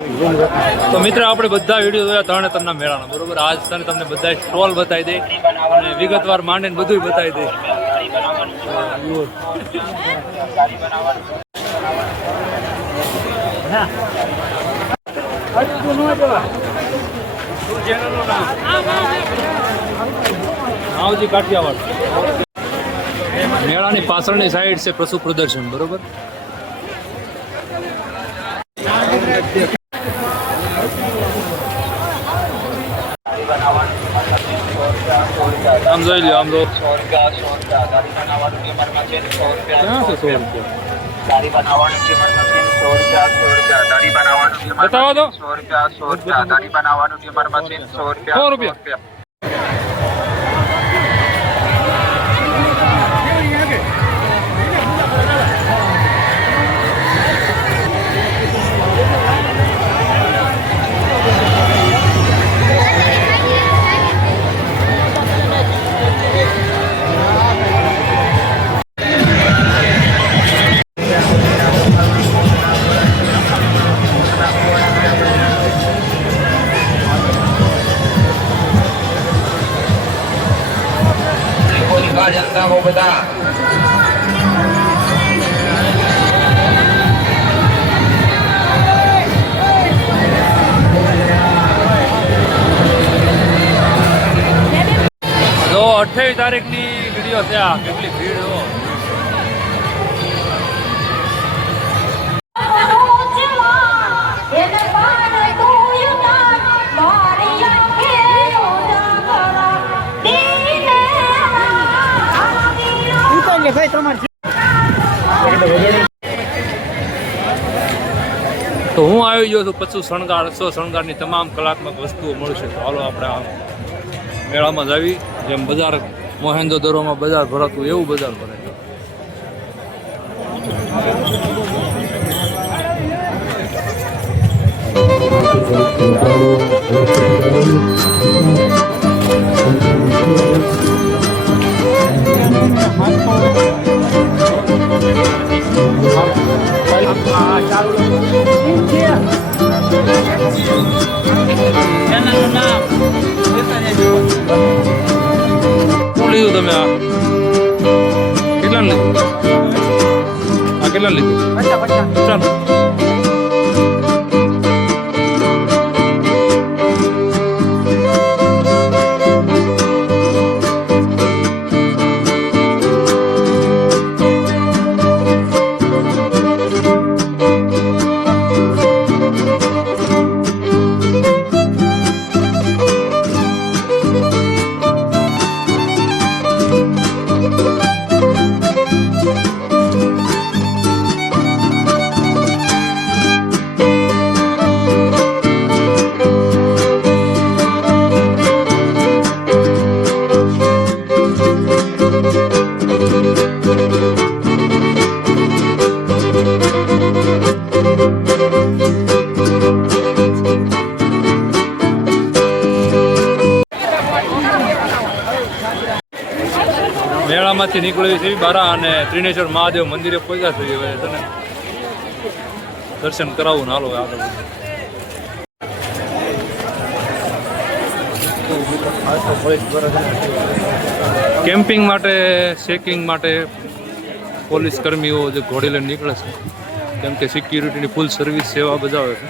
તો મિત્ર આપણે બધા વિડીયો જોયા તરણેતરના મેળાના બરોબર. આજ તમને બધા સ્ટોલ બતાવી દે અને વિગતવાર માંડીને બધું બતાવી દે. આવજી કાઠિયાવાડ. મેળાની પાછળની સાઈડ છે પશુ પ્રદર્શન બરોબર. આમ જોઈ લ્યો આમ તો ક્યાં છે 100 રૂપિયા બતાવો તો 100 રૂપિયા. जनता को बता જો 28 તારીખની વિડીયો છે આ. કેટલી ભીડ હો. તો હું આવી ગયો છું પશુ શણગાર શણગારની તમામ કલાત્મક વસ્તુઓ મળશે. તો હાલો આપણે આ મેળામાં જ આવી. જેમ બજાર મોહેન્જો દરોમાં બજાર ભરાતું એવું બજાર ભરાય. શું લીધું તમે? આ કેટલા લીધું? આ કેટલા લીધું? 50. મેળામાંથી નીકળ્યું છે બારા અને ત્રિનેશ્વર મહાદેવ મંદિરે પહોંચ્યા છે. હવે તને દર્શન કરાવું ને હાલો આગળ. કેમ્પિંગ માટે ચેકિંગ માટે પોલીસ કર્મીઓ જે ઘોડી લઈને નીકળે છે, કેમ કે સિક્યુરિટીની ફૂલ સર્વિસ સેવા બજાવે છે.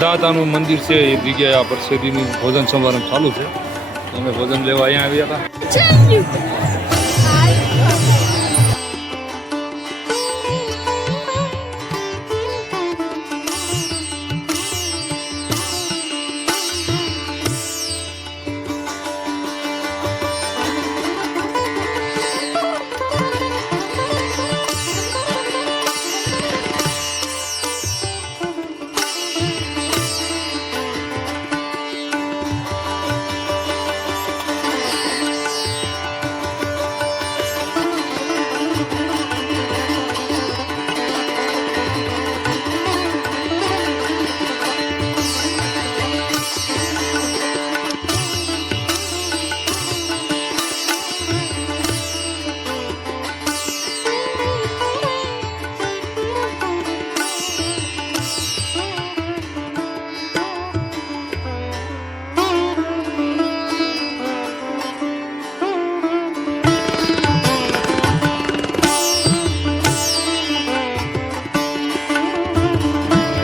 દાદાનું મંદિર છે એ જગ્યાએ આ પ્રસિદ્ધિનું ભોજન સમારંભ ચાલુ છે. અમે ભોજન લેવા અહીંયા આવ્યા હતા.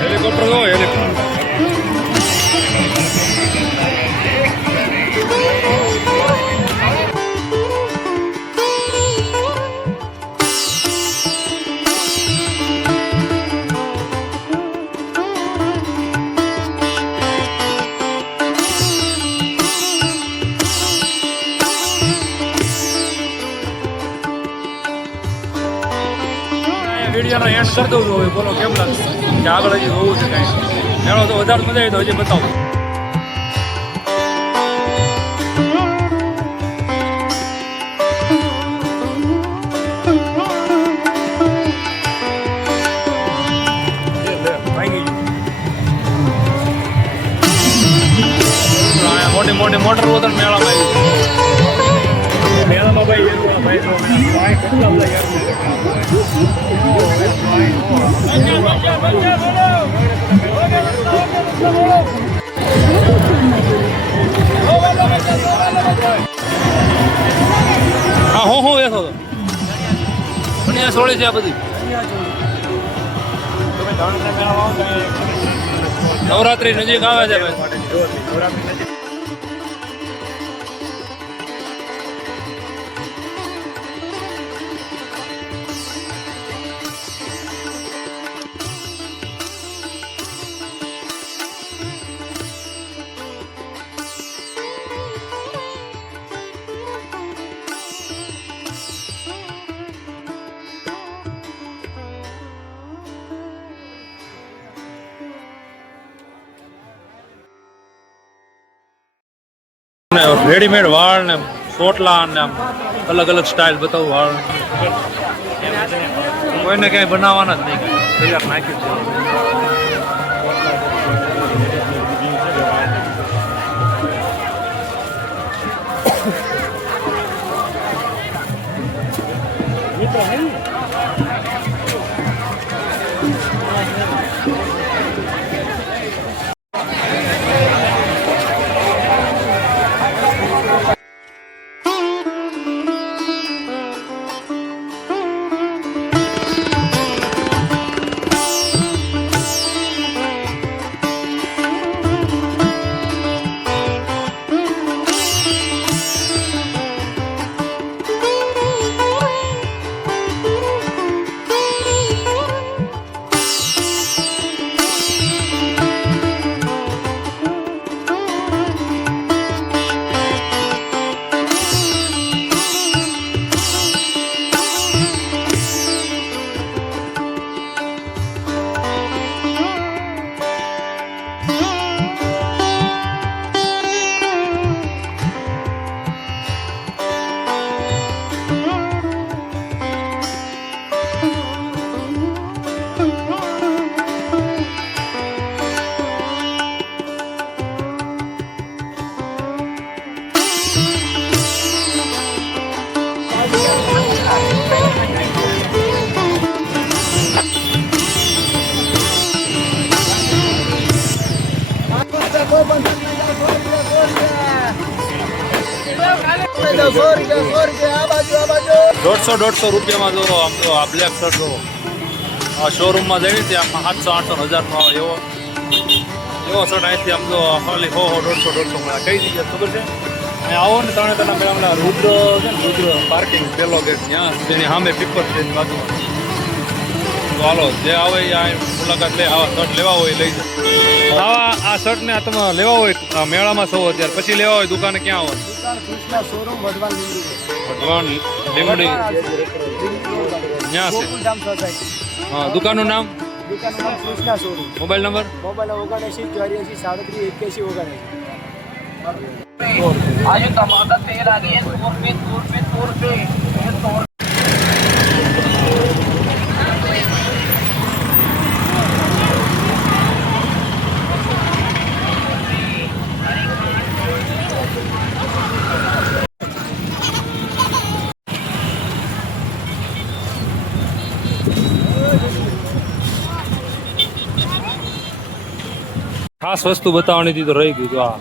હેલિકોપ્ટર જો હેલિકોપ્ટર. વિડીયોનો એન્ડ કરી દઉં છું હવે. બોલો કેમ લાગે કે આગળ હજી હોવું છે કાંઈ મેળો તો વધારે મજા આવી તો હજી બતાવો. મોટી મોટી મોટર વગર મેળામાં આવી મેળામાં ભાઈ હા હું બેસો તો પણ સોળી છે આ બધી નવરાત્રી નજીક આવે છે ભાઈ. રેડીમેડ વાળ ને સોટલા ને આમ અલગ અલગ સ્ટાઇલ બતાવું વાળ કોઈને ક્યાંય બનાવવાના જ નહીં કાંઈ તૈયાર નાખ્યું છે. ₹150 રૂપિયામાં જો આમ તો આ બ્લેક શર્ટ જો આ શોરૂમમાં જઈએ ત્યાં 700-800 હજારનો આવે એવો શર્ટ અહીંથી આમ તો ખાલી 100-150 મળે. કઈ જગ્યાએ ખબર છે? અહીં આવો ને તરણેતરના મેળામાં રુદ્ર છે ને રુદ્ર પાર્કિંગ પહેલો ગેટ ત્યાં તેની સામે પીપર છે એની બાજુમાં. તો હાલો જે આવે એ આ મુલાકાત લે, આવા શર્ટ લેવા હોય લઈ જાય. આ શર્ટને આ તમે લેવા હોય મેળામાં સૌ અત્યારે પછી લેવા હોય દુકાને ક્યાં આવો? વઢવાણ લીમડી ત્યાં છે. હા દુકાનનું નામ? Mobile number? आज टमाटर तेल आ गई है 100 रुपये ખાસ વસ્તુ બતાવવાની હતી તો રહી ગઈ તો આ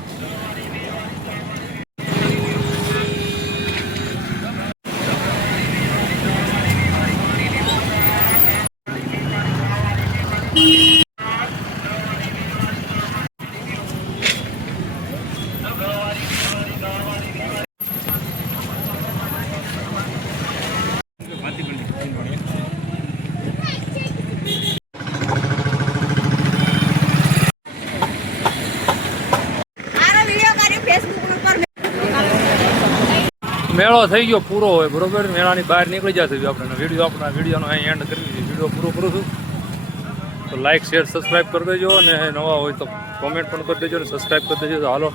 મેળો થઈ ગયો પૂરો હોય બરોબર મેળાની બહાર નીકળી જશે આપણે વિડીયોનો અહીં એન્ડ કરી વિડીયો પૂરો કરું છું તો લાઈક શેર સબસ્ક્રાઈબ કરી દેજો અને નવા હોય તો કોમેન્ટ પણ કરી દેજો અને સબસ્ક્રાઈબ કરી દેજો તો હાલો